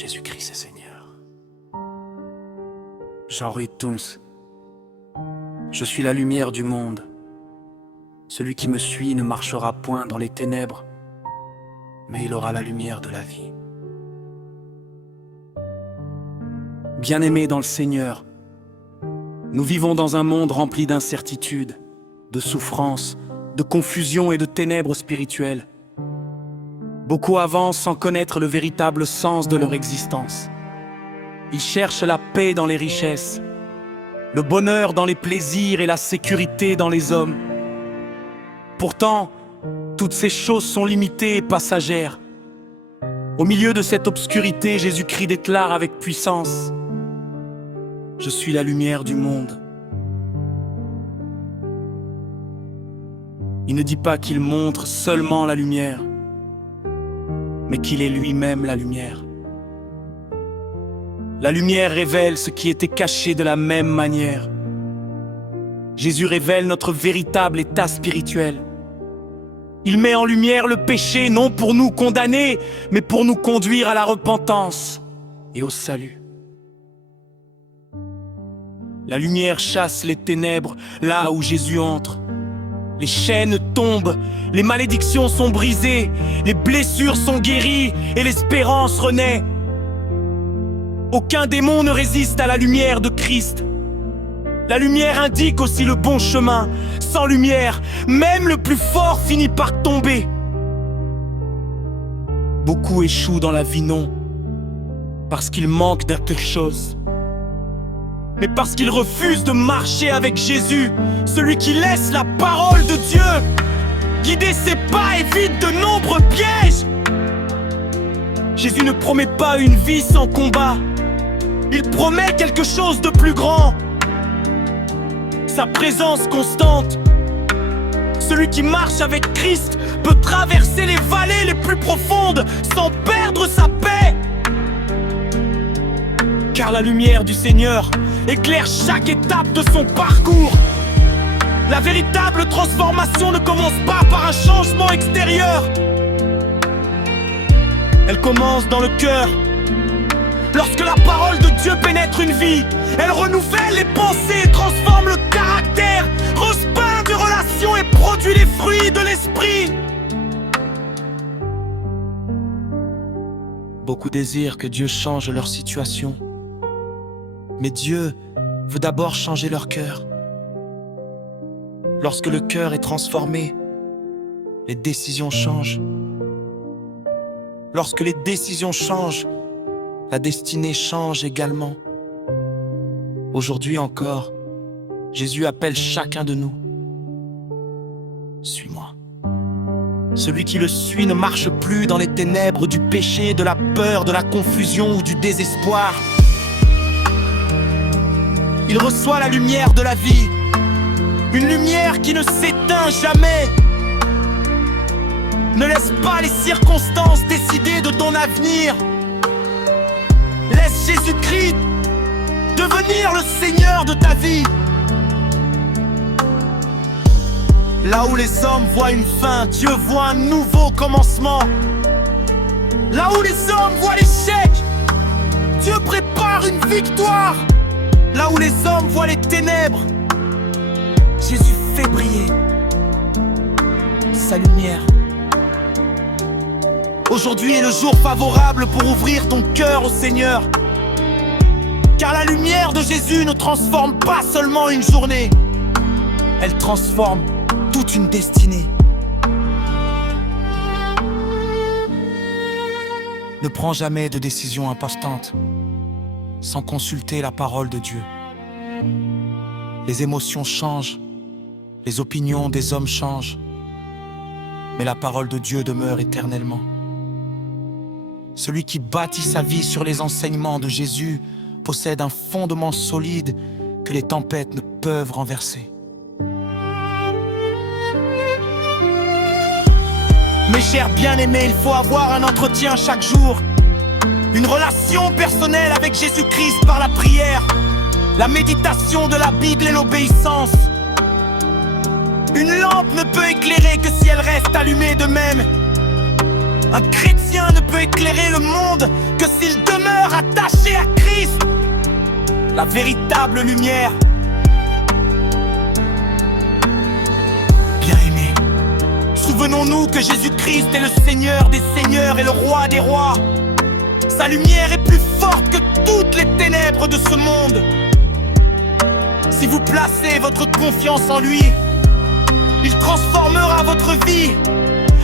Jésus-Christ est Seigneur. Jean Ruiz, je suis la lumière du monde. Celui qui me suit ne marchera point dans les ténèbres, mais il aura la lumière de la vie. Bien-aimés dans le Seigneur, nous vivons dans un monde rempli d'incertitudes, de souffrances, de confusion et de ténèbres spirituelles. Beaucoup avancent sans connaître le véritable sens de leur existence. Ils cherchent la paix dans les richesses, le bonheur dans les plaisirs et la sécurité dans les hommes. Pourtant, toutes ces choses sont limitées et passagères. Au milieu de cette obscurité, Jésus-Christ déclare avec puissance: Je suis la lumière du monde. Il ne dit pas qu'il montre seulement la lumière, mais qu'il est lui-même la lumière. La lumière révèle ce qui était caché de la même manière. Jésus révèle notre véritable état spirituel. Il met en lumière le péché non pour nous condamner, mais pour nous conduire à la repentance et au salut. La lumière chasse les ténèbres là où Jésus entre. Les chaînes tombent, les malédictions sont brisées, les blessures sont guéries et l'espérance renaît. Aucun démon ne résiste à la lumière de Christ. La lumière indique aussi le bon chemin. Sans lumière, même le plus fort finit par tomber. Beaucoup échouent dans la vie non parce qu'ils manquent de quelque chose, mais parce qu'ils refusent de marcher avec Jésus, celui qui laisse la parole de Dieu guider ses pas et évite de nombreux pièges. Jésus ne promet pas une vie sans combat. Il promet quelque chose de plus grand. Sa présence constante. Celui qui marche avec Christ peut traverser les vallées les plus profondes sans perdre sa paix. Car la lumière du Seigneur éclaire chaque étape de son parcours. La véritable transformation ne commence pas par un changement extérieur. Elle commence dans le cœur. Lorsque la parole de Dieu pénètre une vie, elle renouvelle les pensées, transforme le caractère, respeint des relations et produit les fruits de l'esprit. Beaucoup désirent que Dieu change leur situation, mais Dieu veut d'abord changer leur cœur. Lorsque le cœur est transformé, les décisions changent. Lorsque les décisions changent, la destinée change également. Aujourd'hui encore, Jésus appelle chacun de nous. Suis-moi. Celui qui le suit ne marche plus dans les ténèbres du péché, de la peur, de la confusion ou du désespoir. Il reçoit la lumière de la vie, une lumière qui ne s'éteint jamais. Ne laisse pas les circonstances décider de ton avenir. Laisse Jésus-Christ devenir le Seigneur de ta vie. Là où les hommes voient une fin, Dieu voit un nouveau commencement. Là où les hommes voient l'échec, Dieu prépare une victoire. Là où les hommes voient les ténèbres, Jésus fait briller sa lumière. Aujourd'hui est le jour favorable pour ouvrir ton cœur au Seigneur. Car la lumière de Jésus ne transforme pas seulement une journée, elle transforme toute une destinée. Ne prends jamais de décision importante sans consulter la parole de Dieu. Les émotions changent, les opinions des hommes changent, mais la parole de Dieu demeure éternellement. Celui qui bâtit sa vie sur les enseignements de Jésus possède un fondement solide que les tempêtes ne peuvent renverser. Mes chers bien-aimés, il faut avoir un entretien chaque jour. Une relation personnelle avec Jésus-Christ par la prière, la méditation de la Bible et l'obéissance. Une lampe ne peut éclairer que si elle reste allumée de même. Un chrétien ne peut éclairer le monde que s'il demeure attaché à Christ, la véritable lumière. Bien-aimés, souvenons-nous que Jésus-Christ est le Seigneur des seigneurs et le Roi des rois. Sa lumière est plus forte que toutes les ténèbres de ce monde. Si vous placez votre confiance en lui, il transformera votre vie,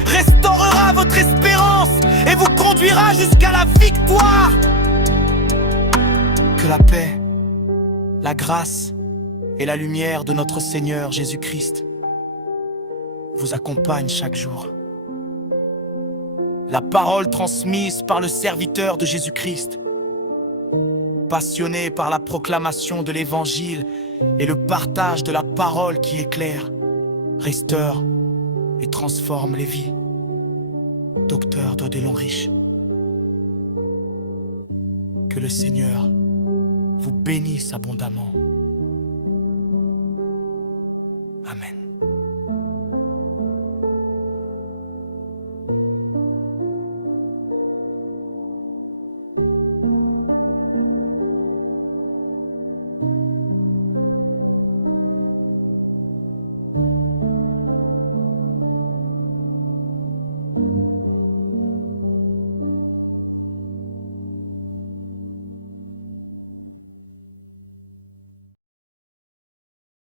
restaurera votre espérance et vous conduira jusqu'à la victoire. Que la paix, la grâce et la lumière de notre Seigneur Jésus-Christ vous accompagnent chaque jour. La parole transmise par le serviteur de Jésus-Christ, passionné par la proclamation de l'Évangile et le partage de la parole qui éclaire, restaure et transforme les vies. Docteur d'Odéon Riche. Que le Seigneur vous bénisse abondamment.